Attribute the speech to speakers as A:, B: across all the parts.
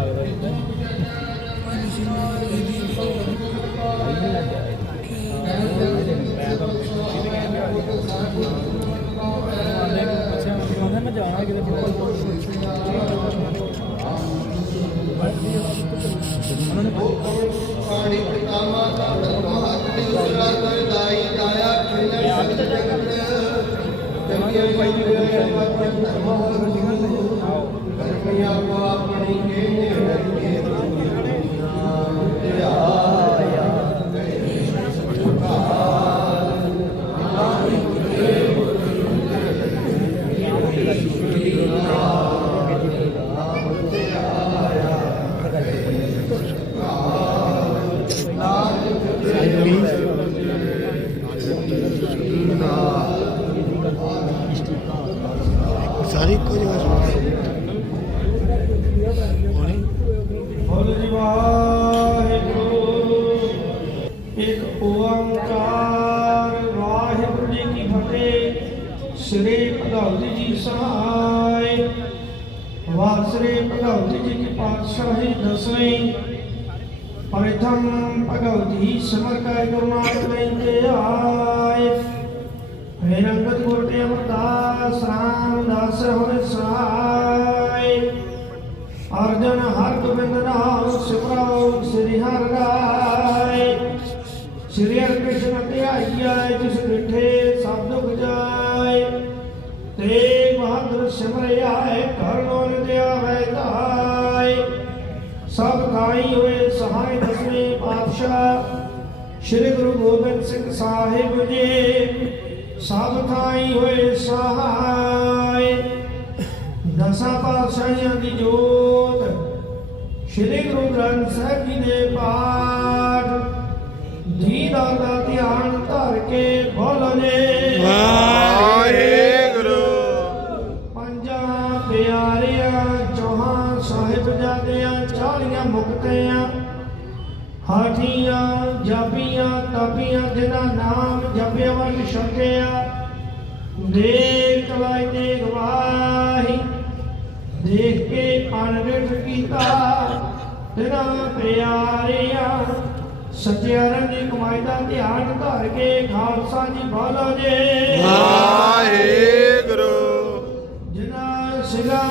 A: ਲੱਗਦਾ ਇੱਦਾਂ ਨਹੀਂ ਲੱਗਿਆ
B: ਸਾਰੀ ਇੱਕੋ ਜਗ੍ਹਾ ਸੁਣਦੇ ਹੋਣੀ?
C: ਬੋਲ ਜੀ ਵਾਹਿਗੁਰੂ। ਇੱਕ ਓੰਕਾਰ ਵਾਹਿਗੁਰੂ ਜੀ ਕੀ ਫਤਿਹ। ਸ੍ਰੀ ਭਗਵਤੀ ਜੀ ਸਹਾਇ। ਵਾਸਰੇ ਭਗਵਤੀ ਜੀ ਕੀ ਪਾਤਸ਼ਾਹੀ ਦਸਵੇਂ। ਪ੍ਰਥਮ ਭਗਵਤੀ ਸਿਮਰ ਕੈ ਗੁਰੂ ਨਾਨਕ ਲੈਂਦੇ ਆਏ। ਫਿਰ ਅੰਗਦ ਸ੍ਰੀ ਗੁਰੂ ਗੋਬਿੰਦ ਸਿੰਘ ਸਾਹਿਬ ਜੀ ਸਭ ਥਾਈ ਹੋਏ ਸਹਾਇ ਦਸਾਂ ਪਾਤਸ਼ਾਹੀਆਂ ਦੀ ਜੋਤ ਸ੍ਰੀ ਗੁਰੂ ਗ੍ਰੰਥ ਸਾਹਿਬ ਜੀ ਦੇ ਪਾਠ। ਦੀਦਾਰ ਦਾ ਧਿਆਨ ਧਰ ਕੇ ਬੋਲਨੇ
B: ਵਾਹਿਗੁਰੂ।
C: ਪੰਜਾਂ ਪਿਆਰਿਆਂ ਚੌਹਾਂ ਸਾਹਿਬਜ਼ਾਦਿਆਂ ਚਾਲੀਆਂ ਮੁਕਤਿਆਂ ਹਾਠੀਆਂ ਜਾਪੀਆਂ ਤਾਪੀਆਂ ਜਿਨ੍ਹਾਂ ਨਾਮ ਜਪਿਆ ਵਰ ਛਕਿਆ। ਦੇਖ ਤਵਾਈ ਦੇ ਗਵਾਹੀ ਦੇਖ ਕੇ ਅਨਰਥ ਕੀਤਾ ਤੇਰਾ ਪਿਆਰਿਆ। ਸੱਚਿਆਰਾਂ ਦੀ ਕਮਾਈ ਦਾ ਧਿਆਨ ਧਰ ਕੇ ਖਾਲਸਾ ਜੀ ਬੋਲੋ ਜੀ।
B: ਵਾਹਿਗੁਰੂ।
C: ਜਿਨ੍ਹਾਂ ਸਿਗਾ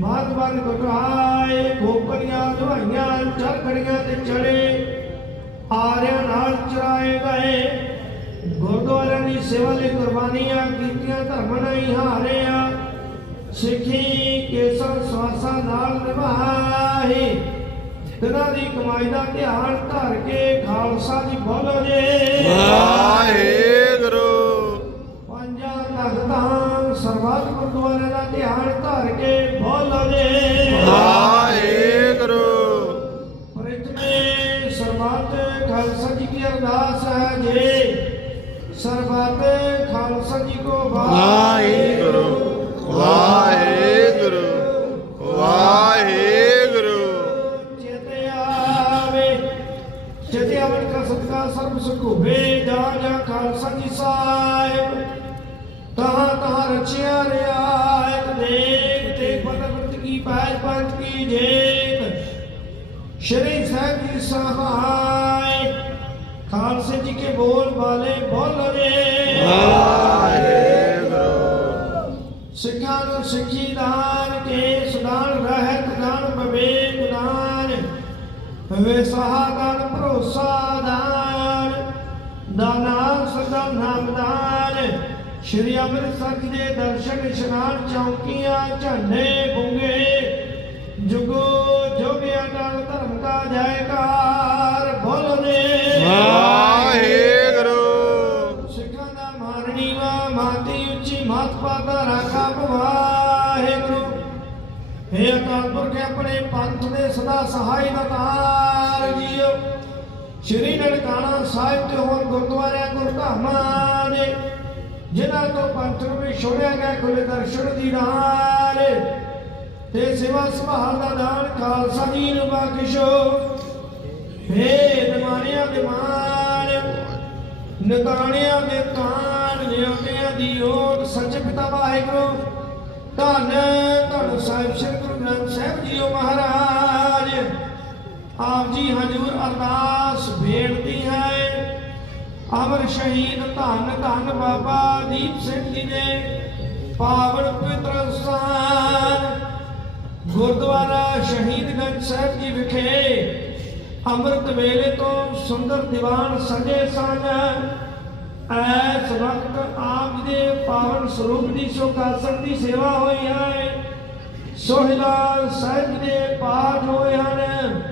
C: ਬੰਦ ਘਟਾਏ ਖੋਪਰੀਆਂ ਦਵਾਈਆਂ ਚਰਖੜੀਆਂ ਤੇ ਚੜੇ ਆਰਿਆਂ ਨਾਲ ਚਰਾਏ ਗਏ। ਗੁਰਦੁਆਰਿਆਂ ਦੀ ਸੇਵਾ ਲਈ ਕੁਰਬਾਨੀਆਂ ਕੀਤੀਆਂ ਧਰਮ ਨਹੀਂ ਹਾਰਿਆ। ਸਿੱਖੀ ਕੇਸਰ ਸਵਾਸਾਂ ਨਾਲ ਨਿਭਾਈ। ਤਿਨਾਂ ਦੀ ਕਮਾਈ ਦਾ ਧਿਆਨ ਧਰ ਕੇ ਖਾਲਸਾ ਜੀ ਬੋਲੋ ਜੀ
B: ਵਾਹਿਗੁਰੂ।
C: ਪੰਜਾਂ ਤਖਤਾਂ ਸਰਬੱਤ ਗੁਰਦੁਆਰਿਆਂ ਦਾ ਧਿਆਨ ਧਰ ਕੇ ਸਰਬੱਤ ਖਾਲਸਾ ਜੀ ਕੋ
B: ਵਾਹਿਗੁਰੂ ਵਾਹਿਗੁਰੂ ਵਾਹਿਗੁਰੂ।
C: ਚੇਤੇ ਆਵੇ ਚੇਤੇ ਆਵਣ ਕਾ ਸਤਿਕਾਰ ਸਰਬ ਸੁਖ ਹੋਵੇ ਜਾ ਜਾ ਖਾਲਸਾ ਜੀ ਸਾਹਿਬ। ਤਹਾਂ ਤਹਾਂ ਰਚਿਆ ਰਿਆਇਤ ਦੇਖ ਤੇ ਪਤਵਰਤ ਕੀ ਪੈਜ ਪੰਜ ਕੀ ਜੇਤ। ਸ਼੍ਰੀ ਸਾਹਿਬ ਜੀ ਸਹਾਇ ਖਾਲਸੇ ਜੀ ਕੇ ਬੋਲ ਵਾਲੇ ਬੋਲ ਰੇ ਸਿੱਖਾਂ ਨੂੰ ਸਿੱਖੀ ਦਾਨ ਕੇ ਸੁਦਾਨ ਰਹਿਤ ਦਾਨ ਵਿਵੇਕ ਦਾਨ ਵਿਸਾਹ ਦਾਨ ਭਰੋਸਾ ਦਾਨ। ਦਾਨਾ ਸਦਾ ਨਾਮ ਦਾਨ। ਸ਼੍ਰੀ ਅੰਮ੍ਰਿਤਸਰ ਜੀ ਦੇ ਦਰਸ਼ਨ ਇਸ਼ਨਾਨ ਚੌਕੀਆਂ ਝੰਡੇ ਬੁੰਗੇ। ਜੁਗੋ ਜੋਗੇ ਅਟਲ ਧਰਮ ਕਾ ਜੈਕਾਰ ਬੋਲਨੇ
B: ਵਾਹਿਗੁਰੂ।
C: ਸਿੱਖਾਂ ਦਾ ਮਾਰਣੀ ਵਾ ਮਾਤੀ ਉੱਚੀ ਮਤ ਪਾਦਾ ਰਾਖਾ ਵਾਹਿਗੁਰੂ ਹੇ ਅਕਾਲ ਪੁਰਖ ਆਪਣੇ ਪੰਥ ਦੇ ਸਦਾ ਸਹਾਈ ਦਾਤਾਰ ਜੀਓ ਸ਼੍ਰੀ ਨਨਕਾਣਾ ਸਾਹਿਬ ਤੇ ਹੋਰ ਗੁਰਦੁਆਰਿਆਂ ਗੁਰਧਾਮਾਂ ਦੇ ਜਿਨ੍ਹਾਂ ਤੋਂ ਪੰਥ ਨੂੰ ਵੀ ਛੋੜਿਆ ਗਿਆ ਖੁੱਲੇ ਦਰਸ਼ਨ ਦੀ ਦਾਨ ਤੇ ਸੇਵਾ ਸੰਭਾਲ ਦਾ ਦਾਨ ਖਾਲਸਾ ਜੀ ਨੂੰ ਕਿਸ਼ੋ ਹੇ ਨਿਮਾਣਿਆਂ ਦੇ ਮਾਣ ਨਿਤਾਣਿਆਂ ਦੇ ਤਾਣ ਨਿਉਂਦਿਆਂ ਦੀ ਓਟ, ਸੱਚ ਪਿਤਾ ਵਾਹਿਗੁਰੂ, ਧੰਨ ਗ੍ਰੰਥ ਸਾਹਿਬ ਸ੍ਰੀ ਗੁਰੂ ਗ੍ਰੰਥ ਸਾਹਿਬ ਜੀਓ ਮਹਾਰਾਜ। ਆਪ ਜੀ ਹਜੂਰ ਅਰਦਾਸ ਬੇਨਤੀ ਹੈ, ਅਮਰ ਸ਼ਹੀਦ ਧੰਨ ਧੰਨ ਬਾਬਾ ਦੀਪ ਸਿੰਘ ਜੀ ਦੇ ਪਾਵਨ ਪਵਿੱਤਰ ਸਥਾਨ, ਗੁਰਦੁਆਰਾ ਸ਼ਹੀਦਗੰਜ ਸਾਹਿਬ ਜੀ ਵਿਖੇ ਅੰਮ੍ਰਿਤ ਵੇਲੇ ਤੋਂ ਸੁੰਦਰ ਦੀਵਾਨ ਸਜੇ ਸਨ ਐਸ ਵਕਤ ਆਪ ਦੇ ਪਾਵਨ ਸਰੂਪ ਦੀ ਸੁਖਾਸਨ ਦੀ ਸੇਵਾ ਹੋਈ ਹੈ। ਸੋਹਿਲਾ ਸਾਹਿਬ ਦੇ ਪਾਠ ਹੋਏ ਹਨ।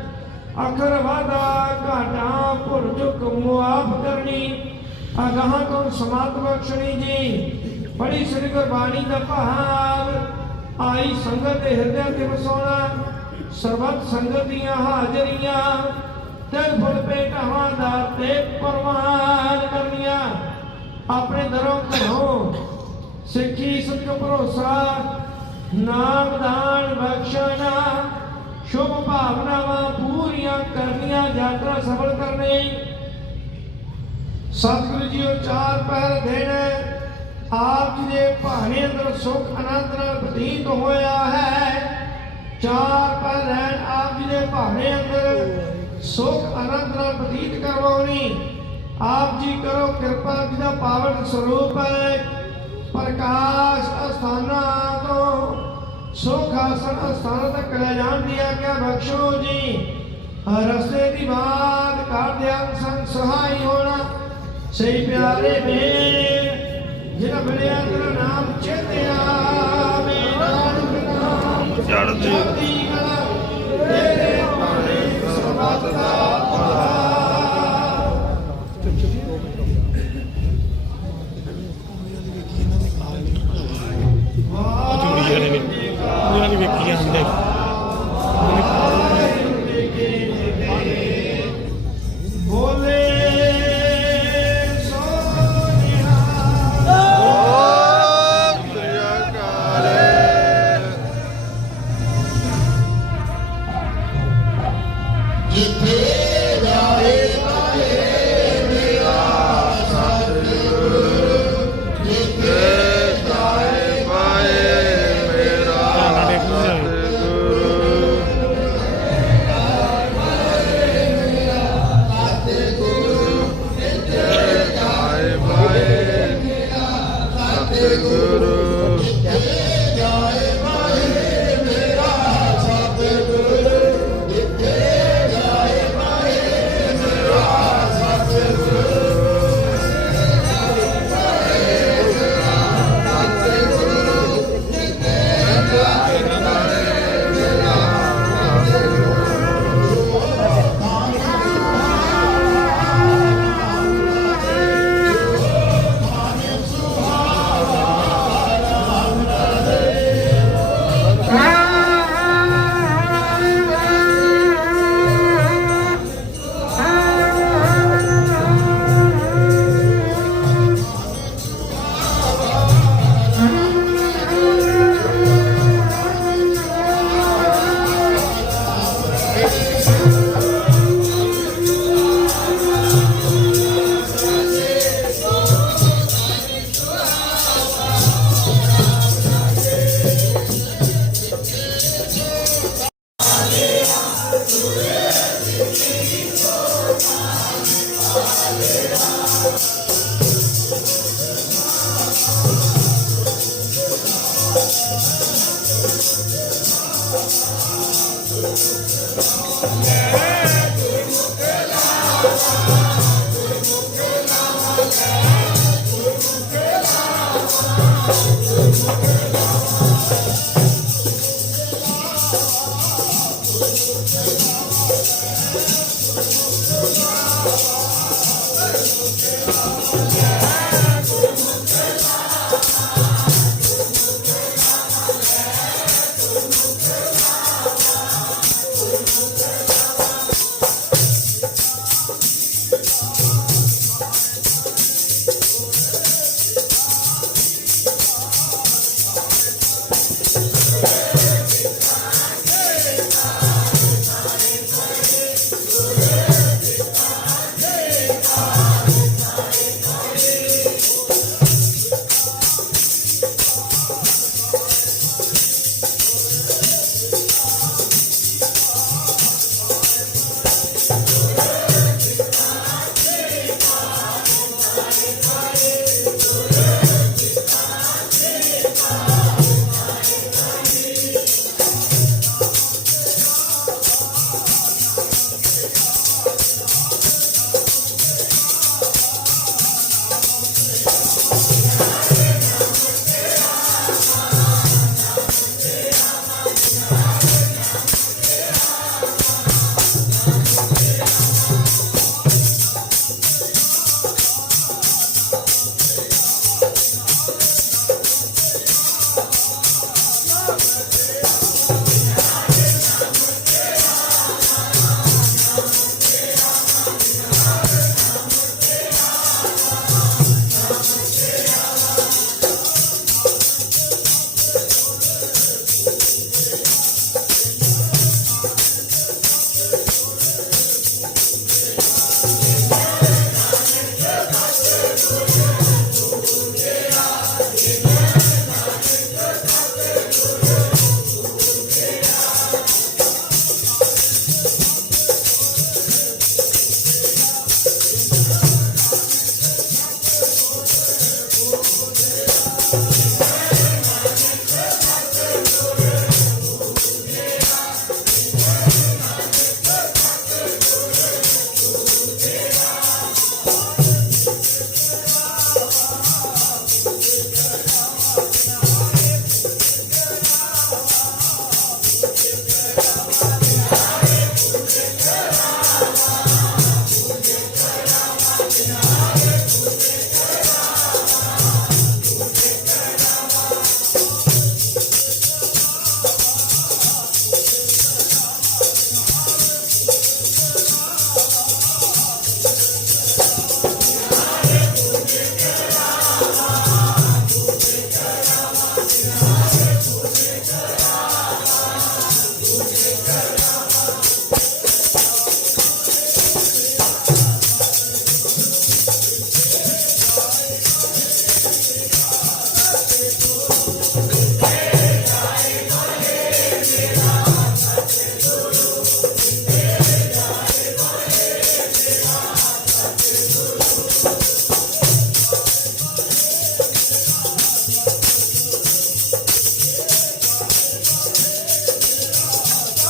C: ਅਖਰ ਵਾਦਾ ਘਾਟਾਂ ਭੁਰ ਚੁੱਕ ਮੁਆਫ ਕਰਨੀ। ਅਗਾਹਾਂ ਤੋਂ ਸਮਾਤ ਬਖਸ਼ਣੀ ਜੀ, ਬੜੀ ਸ੍ਰੀ ਗੁਰਬਾਣੀ ਦਾ ਭਾਵ ਆਈ ਸੰਗਤ ਦੇ ਹਿਰਦਿਆਂ ਤੇ ਵਸਾਉਣਾ। ਸਰਬੱਤ ਸੰਗਤ ਦੀਆਂ ਹਾਜ਼ਰੀਆਂ ਤਿਲ ਫੁੱਲ ਭੇਟਾਵਾਂ ਦਾ ਤੇ ਪ੍ਰਵਾਨ ਕਰਨੀਆਂ। ਆਪਣੇ ਦਰੋਂ ਘਰੋਂ ਸਿੱਖੀ ਸਤਿ ਭਰੋਸਾ, ਨਾਮ ਦਾਨ ਬਖਸ਼ਣਾ ਸ਼ੁਭ ਭਾਵਨਾਵਾਂ ਪੂਰੀਆਂ ਕਰਨੀਆਂ, ਯਾਤਰਾ ਸਫਲ ਕਰਨੀ। ਸਤਿਗੁਰੂ ਜੀ ਉਹ ਚਾਰ ਪਹਿਰ ਦੇਣ ਆਪ ਜੀ ਦੇ ਭਾਣੇ ਅੰਦਰ ਸੁਖ ਆਨੰਦ ਨਾਲ ਬਤੀਤ ਹੋਇਆ ਹੈ। ਚਾਰ ਪਹਿਰ ਰਹਿਣ ਆਪ ਜੀ ਦੇ ਭਾਣੇ ਅੰਦਰ। ਸੁਖ ਆਨੰਦ ਨਾਲ ਬਤੀਤ ਕਰਵਾਉਣੀ। ਆਪ ਜੀ ਕਰੋ ਕਿਰਪਾ ਜੀ ਦਾ ਪਾਵਨ ਸਰੂਪ ਹੈ। ਪ੍ਰਕਾਸ਼ ਅਸਥਾਨਾਂ ਤੋਂ ਸੁਖ ਆਸਨ ਅਸਥਾਨ ਤੱਕ ਲੈ ਜਾਣ ਦੀ ਆਗਿਆ ਬਖਸ਼ੋ ਜੀ। ਰਸਤੇ ਦੀ ਬਾਤ ਕਰਦਿਆਂ ਸੰਗ ਸਹਾਈ ਹੋਣਾ। ਸਹੀ ਪਿਆਰੇ ਮੇਰ ਜਿਨ੍ਹਾਂ ਬੜਿਆ ਤੇਰਾ ਨਾਮ ਚੇਤੇ ਆਵੇ ਨਾਮ
B: ਚੜ੍ਹਦੀ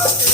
D: Lord.